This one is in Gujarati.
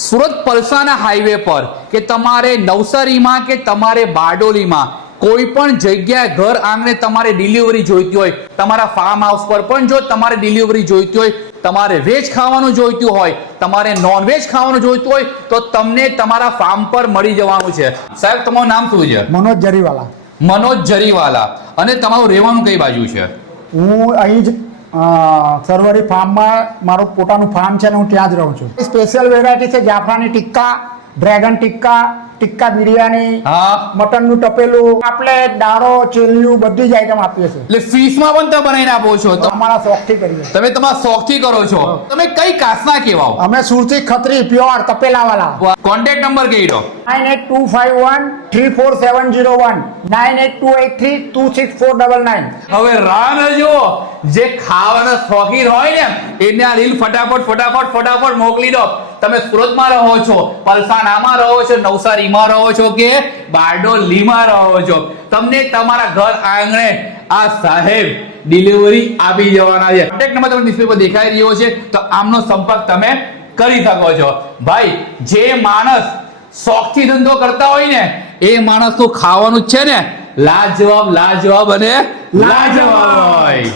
સુરત પલસાણા હાઈવે પર કે તમારે નવસારીમાં કે તમારે બારડોલીમાં કોઈ પણ જગ્યાએ ઘર આંગણે તમારે ડિલિવરી જોઈતી હોય, તમારા ફાર્મ હાઉસ પર પણ જો તમારે ડિલિવરી જોઈતી હોય, તમારે વેજ ખાવાનું જોઈતું હોય, તમારે નોન વેજ ખાવાનું જોઈતું હોય તો તમને તમારા ફાર્મ પર મળી જવાનું છે. સાહેબ, તમારું નામ શું છે? મનોજ જરીવાલા. મનોજ જરીવાલા. અને તમારું રહેવાનું કઈ બાજુ છે? હું અહીં જ સરવરી ફાર્મમાં મારું પોતાનું ફાર્મ છે ને હું ત્યાં જ રહું છું. સ્પેશિયલ વેરાયટી છે જાફરાની ટિક્કા, ડ્રેગન ટિક્કા, ટિક્કા બિરયાની, હા, મટનનું ટપેલું, પાપલેટ, દાળો, ચેલિયું બધી જ આઈટમ આપીએ છીએ. એટલે ફીસમાં પણ તમે બનાવીને આપો છો? તો અમારા શોખથી કરીએ. તમે તમારા શોખથી કરો છો. તમે કઈ કાસ્ટના કહેવાઓ? અમે સુરતી ખત્રી પ્યોર તપેલાવાળા. કોન્ટેક્ટ નંબર કહી દો. 9825134701 9828326499. હવે રાહ ન જુઓ. જે ખાવાના શોખીન હોય ને એને આ રીલ ફટાફટ મોકલી દો. તમે સુરતમાં રહો છો, પલસાણામાં રહો છો, નવસારીમાં રહો છો કે બારડોલીમાં રહો છો, તમને તમારા ઘર આંગણે આ સાહેબ ડિલિવરી આપી જવાના છે. કોન્ટેક્ટ નંબર તમને ડિસ્પ્લે પર દેખાઈ રહ્યો છે, તો આમનો સંપર્ક તમે કરી શકો છો. ભાઈ, જે માણસ શોખથી ધંધો કરતા હોય ને એ માણસનું ખાવાનું જ છે ને લાજવાબ અને લાજવાબ હોય.